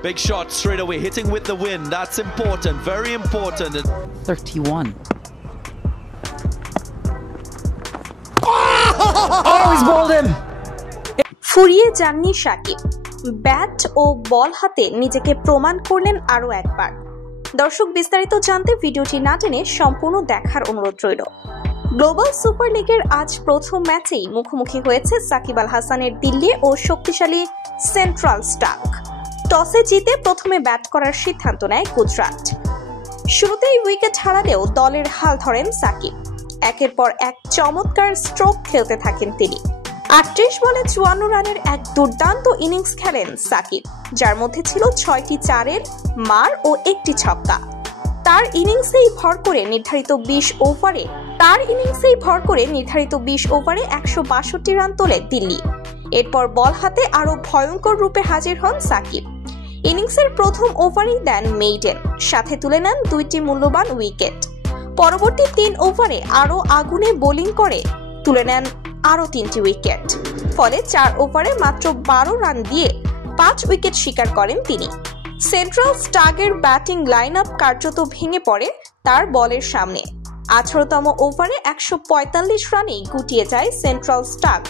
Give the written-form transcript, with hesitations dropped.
Big shot straight away, hitting with the wind. That's important, very important. 31. Oh, he's bowled him! ফুরিয়ে যাননি Shakib, bat ও বল হাতে নিজেকে প্রমাণ করলেন আরও একবার। দর্শক, বিস্তারিত জানতে ভিডিওটি না টেনে সম্পূর্ণ দেখার অনুরোধ রইল। গ্লোবাল সুপার লিগের আজ প্রথম ম্যাচেই মুখোমুখি হয়েছে সাকিব আল হাসানের দিল্লি ও শক্তিশালী সেন্ট্রাল স্টাগ। টসে জিতে প্রথমে ব্যাট করার সিদ্ধান্ত নেয় গুজরাট। শুরুতেই উইকেট হারালেও দলের হাল ধরেন সাকিব। একের পর এক চমৎকার স্ট্রোক খেলতে থাকেন তিনি। 38 বলে 54 রানের এক দুর্দান্ত ইনিংস খেলেন সাকিব, যার মধ্যে ছিল 6টি চারের মার ও একটি ছক্কা। তার ইনিংসেই ভর করে নির্ধারিত 20 ওভারে 162 রান তোলে দিল্লি। এরপর বল হাতে আরো ভয়ঙ্কর রূপে হাজির হন সাকিব। ইনিংসের প্রথম ওভারেই দেন মেইডেন, সাথে তুলে নেন 2টি মূল্যবান উইকেট। পরবর্তী 3 ওভারে আরো আগুনে বোলিং করে তুলে নেন আরো 3টি উইকেট। ফলে 4 ওভারে মাত্র 12 রান দিয়ে 5 উইকেট শিকার করেন তিনি। সেন্ট্রাল স্টাগের ব্যাটিং লাইন আপ কার্যত ভেঙে পড়ে তার বলের সামনে। 18তম ওভারে 145 রানেই গুটিয়ে যায় সেন্ট্রাল স্টাগ।